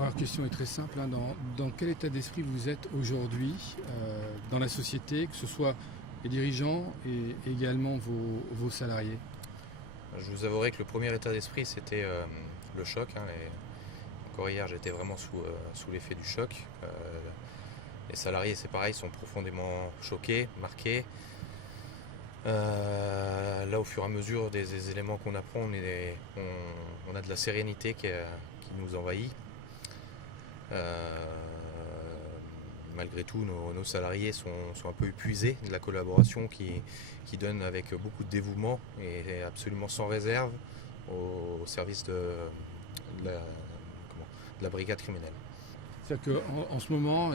Première question est très simple, hein. Dans quel état d'esprit vous êtes aujourd'hui dans la société, que ce soit les dirigeants et également vos salariés? Je vous avouerai que le premier état d'esprit, c'était le choc, hein. Encore hier, j'étais vraiment sous l'effet du choc. Les salariés, c'est pareil, sont profondément choqués, marqués. Là, au fur et à mesure des éléments qu'on apprend, on a de la sérénité qui nous envahit. Malgré tout, nos salariés sont un peu épuisés de la collaboration qui donne avec beaucoup de dévouement et absolument sans réserve au service de la brigade criminelle. C'est-à-dire qu'en ce moment,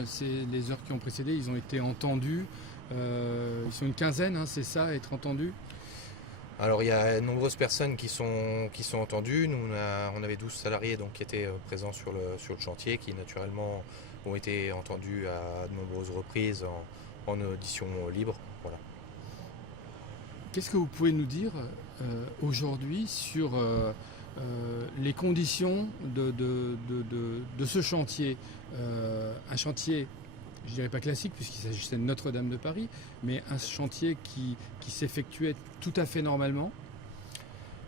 les heures qui ont précédé, ils ont été entendus. Ils sont une quinzaine, hein, c'est ça, à être entendus? Alors il y a de nombreuses personnes qui sont entendues. Nous on avait 12 salariés donc, qui étaient présents sur le chantier, qui naturellement ont été entendus à de nombreuses reprises en audition libre. Voilà. Qu'est-ce que vous pouvez nous dire aujourd'hui sur les conditions de ce chantier? Un chantier, je dirais pas classique puisqu'il s'agissait de Notre-Dame de Paris, mais un chantier qui s'effectuait tout à fait normalement.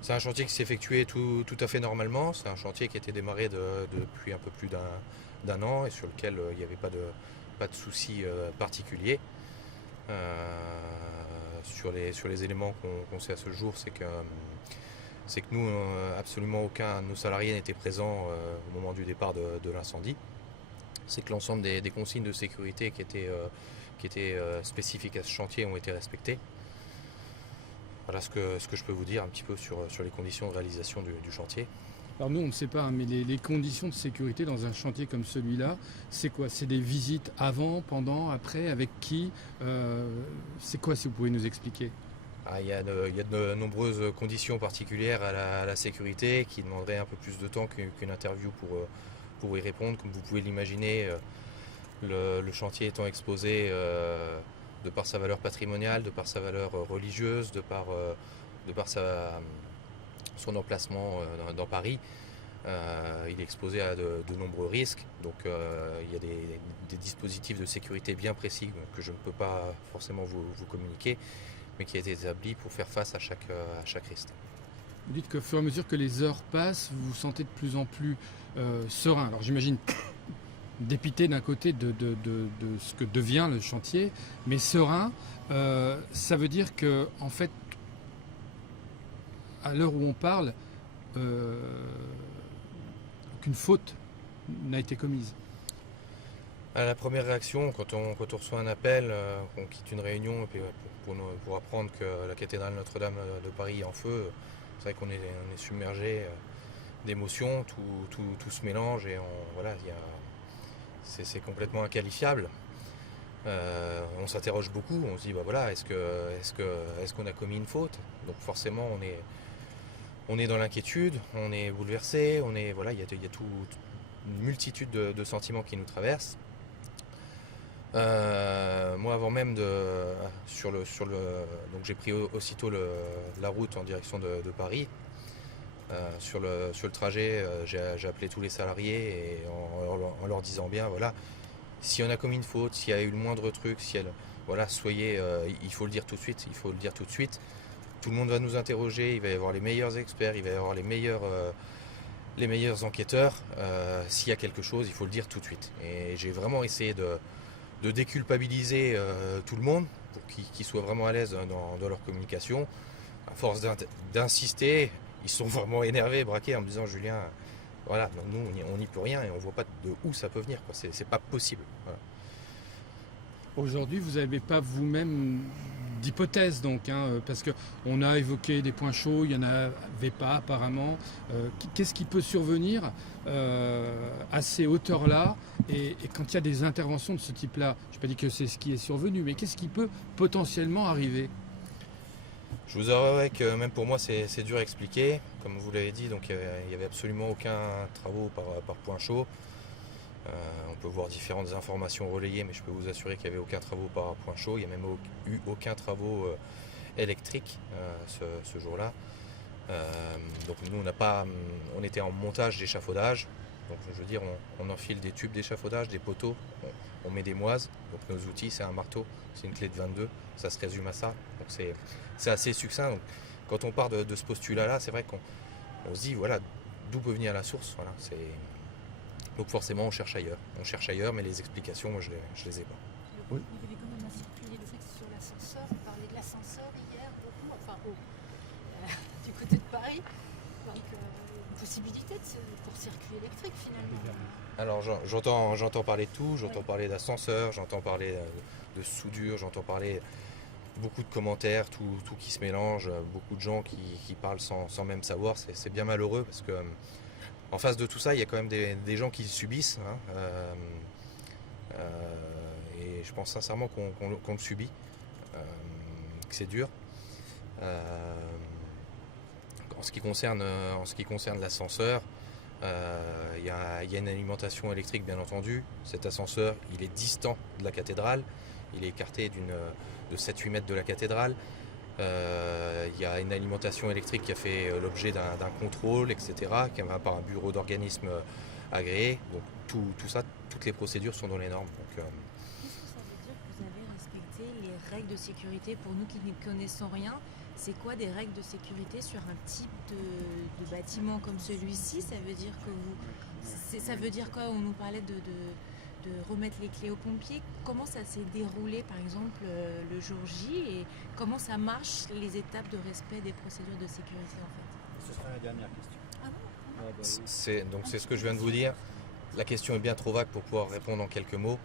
C'est un chantier qui s'effectuait tout à fait normalement. C'est un chantier qui a été démarré depuis un peu plus d'un an et sur lequel il n'y avait pas de soucis particuliers. Sur les éléments qu'on sait à ce jour, c'est que nous, absolument aucun de nos salariés n'était présent au moment du départ de l'incendie. C'est que l'ensemble des consignes de sécurité qui étaient spécifiques à ce chantier ont été respectées. Voilà ce que je peux vous dire un petit peu sur les conditions de réalisation du chantier. Alors nous on ne sait pas, mais les conditions de sécurité dans un chantier comme celui-là, c'est quoi? C'est des visites avant, pendant, après, avec qui? C'est quoi, si vous pouvez nous expliquer? Il y a de nombreuses conditions particulières à la sécurité qui demanderaient un peu plus de temps qu'une interview pour y répondre. Comme vous pouvez l'imaginer, le chantier étant exposé de par sa valeur patrimoniale, de par sa valeur religieuse, de par son emplacement dans Paris, il est exposé à de nombreux risques. Donc il y a des dispositifs de sécurité bien précis que je ne peux pas forcément vous communiquer, mais qui a été établi pour faire face à chaque risque. Vous dites qu'au fur et à mesure que les heures passent, vous vous sentez de plus en plus serein. Alors j'imagine dépité d'un côté de ce que devient le chantier, mais serein, ça veut dire que en fait, à l'heure où on parle, aucune faute n'a été commise. À la première réaction, quand on reçoit un appel, qu'on quitte une réunion et puis, pour apprendre que la cathédrale Notre-Dame de Paris est en feu, c'est vrai qu'on est submergé d'émotions, tout se mélange et voilà, c'est complètement inqualifiable. On s'interroge beaucoup, on se dit bah voilà, est-ce qu'on a commis une faute? Donc forcément on est dans l'inquiétude, on est bouleversé, voilà, il y a une multitude de sentiments qui nous traversent. Moi avant même donc j'ai pris aussitôt la route en direction de Paris. Sur le trajet, j'ai appelé tous les salariés et en leur disant bien voilà, si on a commis une faute, s'il y a eu le moindre truc, voilà, soyez, il faut le dire tout de suite, Tout le monde va nous interroger, il va y avoir les meilleurs experts, il va y avoir les meilleurs enquêteurs. S'il y a quelque chose, il faut le dire tout de suite. Et j'ai vraiment essayé de déculpabiliser tout le monde pour qu'ils soient vraiment à l'aise dans leur communication. À force d'insister, ils sont vraiment énervés, braqués en me disant Julien, voilà, nous on n'y peut rien et on voit pas de où ça peut venir, quoi. C'est pas possible. Voilà. Aujourd'hui, vous n'avez pas vous-même d'hypothèse, donc, hein, parce qu'on a évoqué des points chauds, il n'y en avait pas apparemment. Qu'est-ce qui peut survenir à ces hauteurs-là et quand il y a des interventions de ce type-là? Je n'ai pas dit que c'est ce qui est survenu, mais qu'est-ce qui peut potentiellement arriver? Je vous avouerai que même pour moi c'est dur à expliquer. Comme vous l'avez dit, donc il n'y avait absolument aucun travaux par point chaud. On peut voir différentes informations relayées, mais je peux vous assurer qu'il n'y avait aucun travaux par point chaud. Il n'y a même eu aucun travaux électriques ce jour-là. Donc nous on était en montage d'échafaudage. Donc je veux dire, on enfile des tubes d'échafaudage, des poteaux, on met des moises. Donc nos outils, c'est un marteau, c'est une clé de 22, ça se résume à ça. Donc c'est assez succinct. Donc, quand on part de ce postulat-là, c'est vrai qu'on se dit, voilà, d'où peut venir la source. Voilà, donc forcément, on cherche ailleurs. On cherche ailleurs, mais les explications, moi, je les ai pas. Oui. Il y avait quand même un circuit électrique sur l'ascenseur. Vous parlez de l'ascenseur hier, beaucoup, du côté de Paris. Donc, une possibilité pour circuit électrique finalement. Alors j'entends parler de tout, j'entends parler d'ascenseur, j'entends parler de soudure, j'entends parler beaucoup de commentaires, tout qui se mélange, beaucoup de gens qui parlent sans même savoir, c'est bien malheureux parce que en face de tout ça, il y a quand même des gens qui le subissent, hein, et je pense sincèrement qu'on le subit, que c'est dur. En ce qui concerne l'ascenseur, il y a une alimentation électrique bien entendu. Cet ascenseur, il est distant de la cathédrale, il est écarté de 7-8 mètres de la cathédrale. Il y a une alimentation électrique qui a fait l'objet d'un contrôle, etc., qui va par un bureau d'organisme agréé. Donc tout ça, toutes les procédures sont dans les normes. Donc, qu'est-ce que ça veut dire que vous avez respecté les règles de sécurité? Pour nous qui ne connaissons rien, c'est quoi des règles de sécurité sur un type de bâtiment comme celui-ci? Ça veut dire que ça veut dire quoi? On nous parlait de remettre les clés aux pompiers. Comment ça s'est déroulé par exemple le jour J et comment ça marche les étapes de respect des procédures de sécurité en fait? Ce sera la dernière question. Ah bon? c'est ce que je viens de vous dire. La question est bien trop vague pour pouvoir répondre en quelques mots.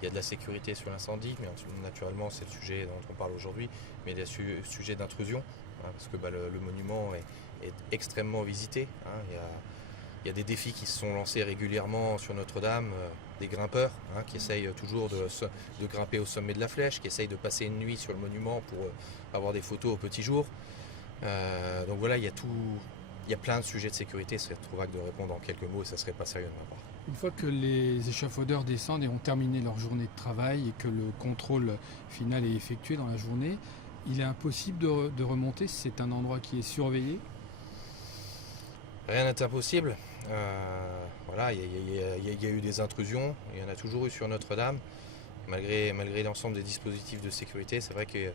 Il y a de la sécurité sur l'incendie, mais naturellement c'est le sujet dont on parle aujourd'hui, mais il y a le sujet d'intrusion, hein, parce que le monument est extrêmement visité. Hein, il y a des défis qui se sont lancés régulièrement sur Notre-Dame, des grimpeurs hein, qui essayent toujours de grimper au sommet de la flèche, qui essayent de passer une nuit sur le monument pour avoir des photos au petit jour. Donc voilà, il y a plein de sujets de sécurité, c'est trop vague de répondre en quelques mots et ça serait pas sérieux de ma part. Une fois que les échafaudeurs descendent et ont terminé leur journée de travail et que le contrôle final est effectué dans la journée, il est impossible de remonter si c'est un endroit qui est surveillé? Rien n'est impossible. Voilà, il y a eu des intrusions, il y en a toujours eu sur Notre-Dame. Malgré l'ensemble des dispositifs de sécurité, c'est vrai qu'il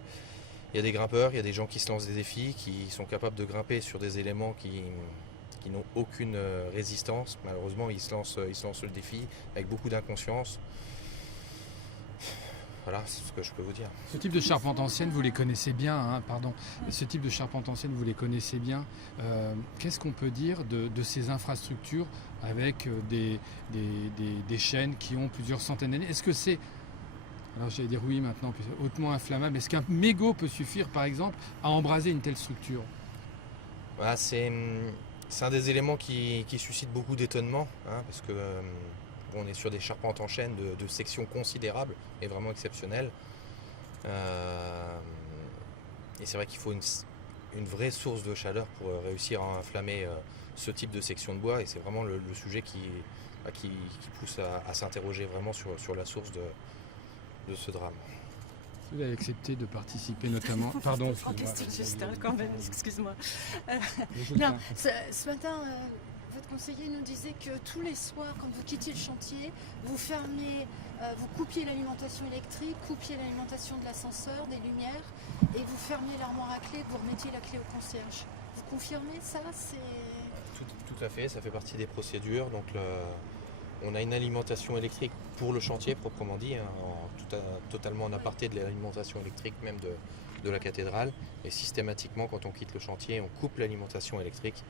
y a des grimpeurs, il y a des gens qui se lancent des défis, qui sont capables de grimper sur des éléments qui n'ont aucune résistance. Malheureusement, ils se lancent le défi avec beaucoup d'inconscience. Voilà, c'est ce que je peux vous dire. Ce type de charpente ancienne, vous les connaissez bien, hein, pardon. Ce type de charpente ancienne, vous les connaissez bien. Qu'est-ce qu'on peut dire de ces infrastructures avec des chaînes qui ont plusieurs centaines d'années? Est-ce que c'est, alors j'allais dire oui maintenant, hautement inflammable, est-ce qu'un mégot peut suffire par exemple à embraser une telle structure? Voilà, c'est un des éléments qui suscite beaucoup d'étonnement, hein, parce que on est sur des charpentes en chaîne de sections considérables et vraiment exceptionnelles. Et c'est vrai qu'il faut une vraie source de chaleur pour réussir à enflammer ce type de section de bois. Et c'est vraiment le sujet qui pousse à s'interroger vraiment sur la source de ce drame. Vous avez accepté de participer notamment. Pardon, En question juste quand même, excuse-moi. Bien. Non, ce matin, votre conseiller nous disait que tous les soirs, quand vous quittiez le chantier, vous coupiez l'alimentation électrique, coupiez l'alimentation de l'ascenseur, des lumières, et vous fermiez l'armoire à clé, vous remettiez la clé au concierge. Vous confirmez ça? Tout à fait, ça fait partie des procédures. Donc on a une alimentation électrique pour le chantier proprement dit, hein, totalement en aparté de l'alimentation électrique même de la cathédrale. Et systématiquement, quand on quitte le chantier, on coupe l'alimentation électrique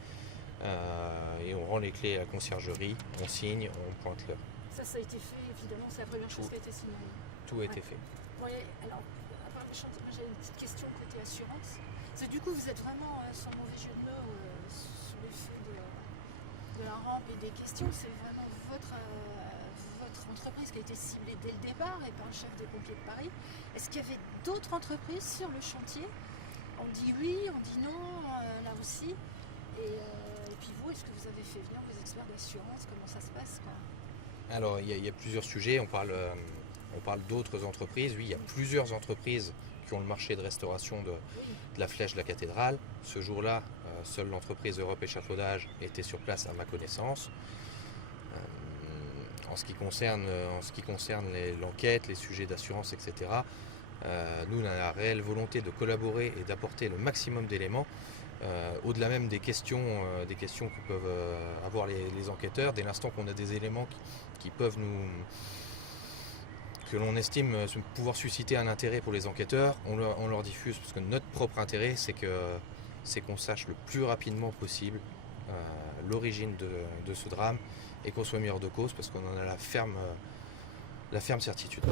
et on rend les clés à la conciergerie, on signe, on pointe l'heure. Ça a été fait, évidemment, c'est la première chose qui a été signalée. Tout a été fait. Oui, alors, à part le chantier, moi j'ai une petite question côté assurance. Parce que du coup, vous êtes vraiment, sans mauvais jeu de mots, sur l'effet de la rampe et des questions. C'est vraiment votre entreprise qui a été ciblée dès le départ et par le chef des pompiers de Paris. Est-ce qu'il y avait d'autres entreprises sur le chantier? On dit oui, on dit non, là aussi. Et puis vous, est-ce que vous avez fait venir vos experts d'assurance? Comment ça se passe quoi? Alors, il y a plusieurs sujets. On parle d'autres entreprises. Oui, il y a plusieurs entreprises qui ont le marché de restauration de la flèche de la cathédrale. Ce jour-là, seule l'entreprise Europe Échafaudage était sur place à ma connaissance. En ce qui concerne l'enquête, les sujets d'assurance, etc., nous, on a la réelle volonté de collaborer et d'apporter le maximum d'éléments, au-delà même des questions que peuvent avoir les enquêteurs. Dès l'instant qu'on a des éléments que l'on estime pouvoir susciter un intérêt pour les enquêteurs, on leur diffuse, parce que notre propre intérêt, c'est qu'on sache le plus rapidement possible l'origine de ce drame et qu'on soit mis hors de cause, parce qu'on en a la ferme certitude.